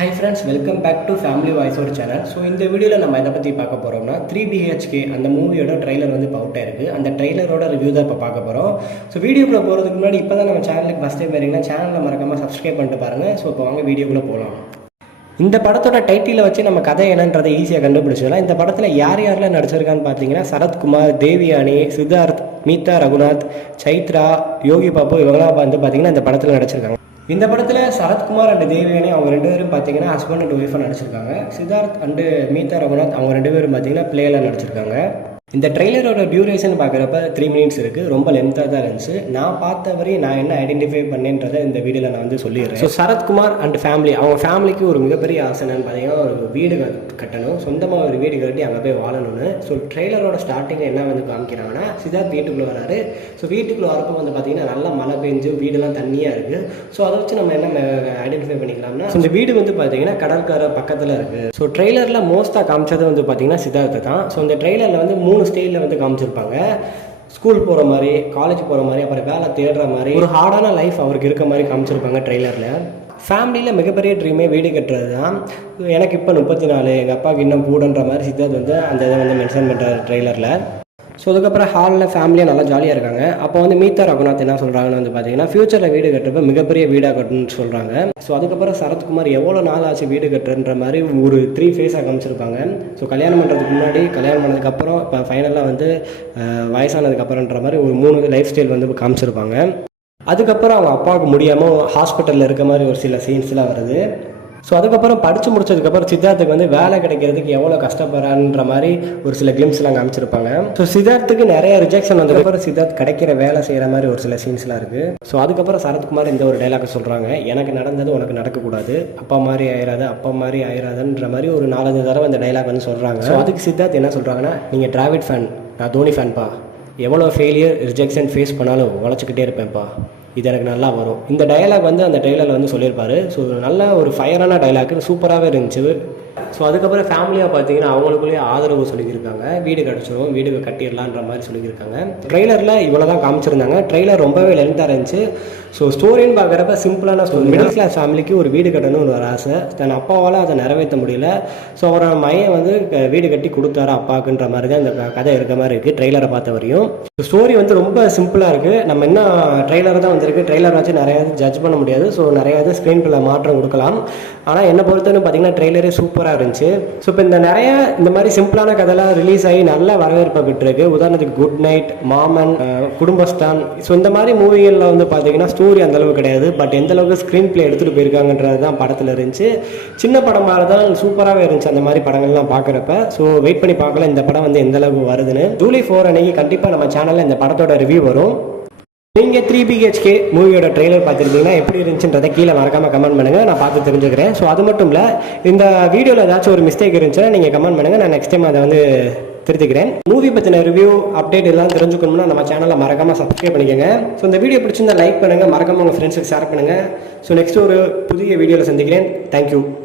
Hi friends, welcome back to Family Voiceover channel. So இந்த வீடியோவில் நம்ம எதை பற்றி பார்க்க போகிறோம்னா 3BHK அந்த மூவியோட ட்ரெய்லர் வந்து இப்போ அவுட் ஆயிருக்கு. அந்த ட்ரெய்லரோட ரிவ்யூ தான் இப்போ பார்க்க போகிறோம். ஸோ வீடியோக்குள்ளே போகிறதுக்கு முன்னாடி இப்போ தான் நம்ம சேனலுக்கு ஃபஸ்ட் டைம் வரீங்கன்னா சேனலில் மறக்காமல் சப்ஸ்கிரைப் பண்ணிட்டு பாருங்கள். ஸோ இப்போ வாங்க வீடியோக்குள்ளே போகலாம். இந்த படத்தோட டைட்டிலை வச்சு நம்ம கதை என்னன்றதை ஈஸியாக கண்டுபிடிச்சிடலாம். இந்த படத்தில் யார் யாரெல்லாம் நடிச்சிருக்கான்னு பார்த்தீங்கன்னா சரத்குமார், தேவியானி, சித்தார்த், மீதா ரகுநாத், சைத்ரா, யோகி பாபு இவங்களாம் வந்து பார்த்தீங்கன்னா இந்த படத்தில் நடிச்சிருக்காங்க. இந்த படத்தில் சரத்குமார் அண்ட் தேவியானி அவங்க ரெண்டு பேரும் பார்த்தீங்கன்னா ஹஸ்பண்ட் அண்ட் ஒய்ஃபாக நடிச்சிருக்காங்க. சித்தார்த் அண்டு மீதா ரகுநாத் அவங்க ரெண்டு பேரும் பார்த்தீங்கன்னா பிளேயில் நடிச்சிருக்காங்க. இந்த ட்ரெய்லரோட டியூரேஷன் பார்க்குறப்ப 3 minutes இருக்குது. ரொம்ப லென்த்தாக தான் இருந்துச்சு. நான் பார்த்த வரையும் நான் என்ன ஐடென்டிஃபை பண்ணேன்றதை இந்த வீடியோவில் நான் வந்து சொல்லிடுறேன். ஸோ சரத்குமார் அண்ட் ஃபேமிலி அவங்க ஃபேமிலிக்கு ஒரு மிகப்பெரிய ஆசைன்னு பார்த்தீங்கன்னா ஒரு வீடு கட்டணும், சொந்தமாக ஒரு வீடு கட்டி அங்கே போய் வாழணும்னு. ஸோ ட்ரெய்லரோட ஸ்டார்டிங்கில் என்ன வந்து காமிக்கிறாங்கன்னா சித்தார்த் வீட்டுக்குள்ளே வராரு. ஸோ வீட்டுக்குள்ளே வரப்போ வந்து பார்த்தீங்கன்னா நல்லா மழை பெஞ்சு வீடெல்லாம் தண்ணியாக இருக்குது. ஸோ அதை வச்சு நம்ம என்ன ஐடென்டிஃபை பண்ணிக்கலாம்னா இந்த வீடு வந்து பார்த்தீங்கன்னா கடற்கரை பக்கத்தில் இருக்குது. ஸோ ட்ரெய்லரில் மோஸ்ட்டாக காமிச்சது வந்து பார்த்தீங்கன்னா சித்தார்த்தை தான். ஸோ இந்த ட்ரெய்லரில் வந்து 3 ஸ்டைலில் வந்து காமிச்சிருப்பாங்க. ஸ்கூல் போகிற மாதிரி, காலேஜ் போகிற மாதிரி, அப்புறம் வேலை தேடுற மாதிரி, ஒரு ஹார்டான லைஃப் அவருக்கு இருக்க மாதிரி காமிச்சிருப்பாங்க ட்ரெய்லரில். ஃபேமிலியில் மிகப்பெரிய ட்ரீமே வீடு கட்டுறது தான். எனக்கு இப்போ 34, எங்கள் அப்பாவுக்கு இன்னும் கூடன்ற மாதிரி சித்தார்த் வந்து அந்த இதை வந்து மென்ஷன் பண்ணுறாரு ட்ரெய்லரில். ஸோ அதுக்கப்புறம் ஹாலில் ஃபேமிலியாக நல்லா ஜாலியாக இருக்காங்க. அப்போ வந்து மீதா ரகுநாத் என்ன சொல்கிறாங்கன்னு வந்து பார்த்தீங்கன்னா ஃப்யூச்சரில் வீடு கட்டுறப்ப மிகப்பெரிய வீடாக கட்டணும்னு சொல்கிறாங்க. ஸோ அதுக்கப்புறம் சரத்குமார் எவ்வளோ நாள் ஆச்சு வீடு கட்டுறன்ற மாதிரி ஒரு 3 ஃபேஸாக காமிச்சிருப்பாங்க. ஸோ கல்யாணம் பண்ணுறதுக்கு முன்னாடி, கல்யாணம் பண்ணதுக்கப்புறம், இப்போ ஃபைனலாக வந்து வயசானதுக்கப்புறன்ற மாதிரி ஒரு 3 லைஃப் ஸ்டைல் வந்து காமிச்சிருப்பாங்க. அதுக்கப்புறம் அவங்க அப்பாவுக்கு முடியாமல் ஹாஸ்பிட்டலில் இருக்க மாதிரி ஒரு சில சீன்ஸ்லாம் வருது. ஸோ அதுக்கப்புறம் படித்து முடிச்சதுக்கப்புறம் சித்தார்த்துக்கு வந்து வேலை கிடைக்கிறதுக்கு எவ்வளோ கஷ்டப்படுறான்ற மாதிரி ஒரு சில கிளிம்ஸ்லாம் காமிச்சிருப்பாங்க. ஸோ சித்தார்த்துக்கு நிறைய ரிஜெக்ஷன் வந்ததுக்கப்புறம் சித்தார்த் கிடைக்கிற வேலை செய்கிற மாதிரி ஒரு சில சீன்ஸ்லாம் இருக்குது. ஸோ அதுக்கப்புறம் சரத்குமார் இந்த ஒரு டைலாக் சொல்கிறாங்க, எனக்கு நடந்தது உனக்கு நடக்கக்கூடாது, அப்பா மாதிரி ஆயிராது, அப்பா மாதிரி ஆயிராதுன்ற மாதிரி ஒரு 4-5 தடவை இந்த டைலாக் வந்து சொல்கிறாங்க. ஸோ அதுக்கு சித்தார்த் என்ன சொல்கிறாங்கன்னா, நீங்கள் டிராவிட் ஃபேன், நான் தோனி ஃபேன்பா, எவ்வளோ ஃபெயிலியர் ரிஜெக்ஷன் ஃபேஸ் பண்ணாலும் உழைச்சிக்கிட்டே இருப்பேன்ப்பா, இது எனக்கு நல்லா வரும். இந்த டைலாக் வந்து அந்த ட்ரெய்லரில் வந்து சொல்லியிருப்பாரு. ஸோ நல்ல ஒரு ஃபயரான டைலாக், சூப்பராகவே இருந்துச்சு. ஸோ அதுக்கப்புறம் ஃபேமிலியாக பார்த்தீங்கன்னா அவங்களுக்குள்ளேயே ஆதரவு சொல்லியிருக்காங்க, வீடு கிடச்சிரும், வீடு கட்டிடலான்ற மாதிரி சொல்லியிருக்காங்க. ட்ரெய்லரில் இவ்வளோ தான் காமிச்சிருந்தாங்க. ட்ரெய்லர் ரொம்பவே லென்த்தாக இருந்துச்சு. ஸோ ஸ்டோரின்னு பார்க்குறப்ப சிம்பிளான ஸ்டோரி. மிடில் கிளாஸ் ஃபேமிலிக்கு ஒரு வீடு கட்டணும்னு ஒரு ஆசை, தன் அப்பாவால் அதை நிறைவேற்ற முடியல. ஸோ அவரோட மையம் வந்து வீடு கட்டி கொடுத்தாரு அப்பாவுக்குன்ற மாதிரி தான் இந்த கதை இருக்க மாதிரி இருக்குது ட்ரெய்லரை பார்த்த வரையும். ஸ்டோரி வந்து ரொம்ப சிம்பிளாக இருக்குது. நம்ம என்ன ட்ரெய்லர் தான் வந்திருக்கு, ட்ரெய்லர் வச்சு நிறையா ஜட்ஜ் பண்ண முடியாது. ஸோ நிறையா இது ஸ்க்ரீன் பிள்ளை மாற்றம் கொடுக்கலாம். ஆனால் என்னை பொறுத்தவரை பார்த்தீங்கன்னா ட்ரெய்லரே சூப்பராக இருந்துச்சு. ஸோ இப்போ இந்த மாதிரி சிம்பிளான கதைலாம் ரிலீஸ் ஆகி நல்ல வரவேற்பை பெற்றிருக்கு. உதாரணத்துக்கு குட் நைட், மாமன், குடும்பஸ்தான், ஸோ இந்த மாதிரி மூவிகளில் வந்து பார்த்தீங்கன்னா ஸ்டோரி அந்தளவு கிடையாது. பட் எந்த அளவுக்கு ஸ்க்ரீன் பிளே எடுத்துகிட்டு போயிருக்காங்கன்றது தான் படத்தில் இருந்துச்சு. சின்ன படமாக தான் சூப்பராகவே இருந்துச்சு அந்த மாதிரி படங்கள்லாம் பார்க்குறப்ப. ஸோ வெயிட் பண்ணி பார்க்கலாம் இந்த படம் வந்து எந்த அளவுக்கு வருதுன்னு. ஜூலை 4 அன்னைக்கு கண்டிப்பாக நம்ம சேனலில் இந்த படத்தோட ரிவ்யூ வரும். நீங்கள் 3BHK மூவியோட ட்ரெய்லர் பார்த்துருந்தீங்கன்னா எப்படி இருந்துச்சுன்றதை கீழே மறக்காமல் கமெண்ட் பண்ணுங்கள், நான் பார்த்து தெரிஞ்சுக்கிறேன். ஸோ அது மட்டும் இல்லை, இந்த வீடியோவில் ஏதாச்சும் ஒரு மிஸ்டேக் இருந்துச்சுன்னா நீங்கள் கமெண்ட் பண்ணுங்கள், நான் நெக்ஸ்ட் டைம் அதை வந்து திருத்திக்கிறேன். மூவி பற்றின ரிவ்யூ அப்டேட் எல்லாம் தெரிஞ்சுக்கணும்னா நம்ம சேனலில் மறக்காமல் சப்ஸ்கிரைப் பண்ணிக்கோங்க. ஸோ இந்த வீடியோ பிடிச்சிருந்தா லைக் பண்ணுங்கள், மறக்காமல் உங்கள் ஃப்ரெண்ட்ஸுக்கு ஷேர் பண்ணுங்கள். ஸோ நெக்ஸ்ட் ஒரு புதிய வீடியோவில் சந்திக்கிறேன். தேங்க்யூ.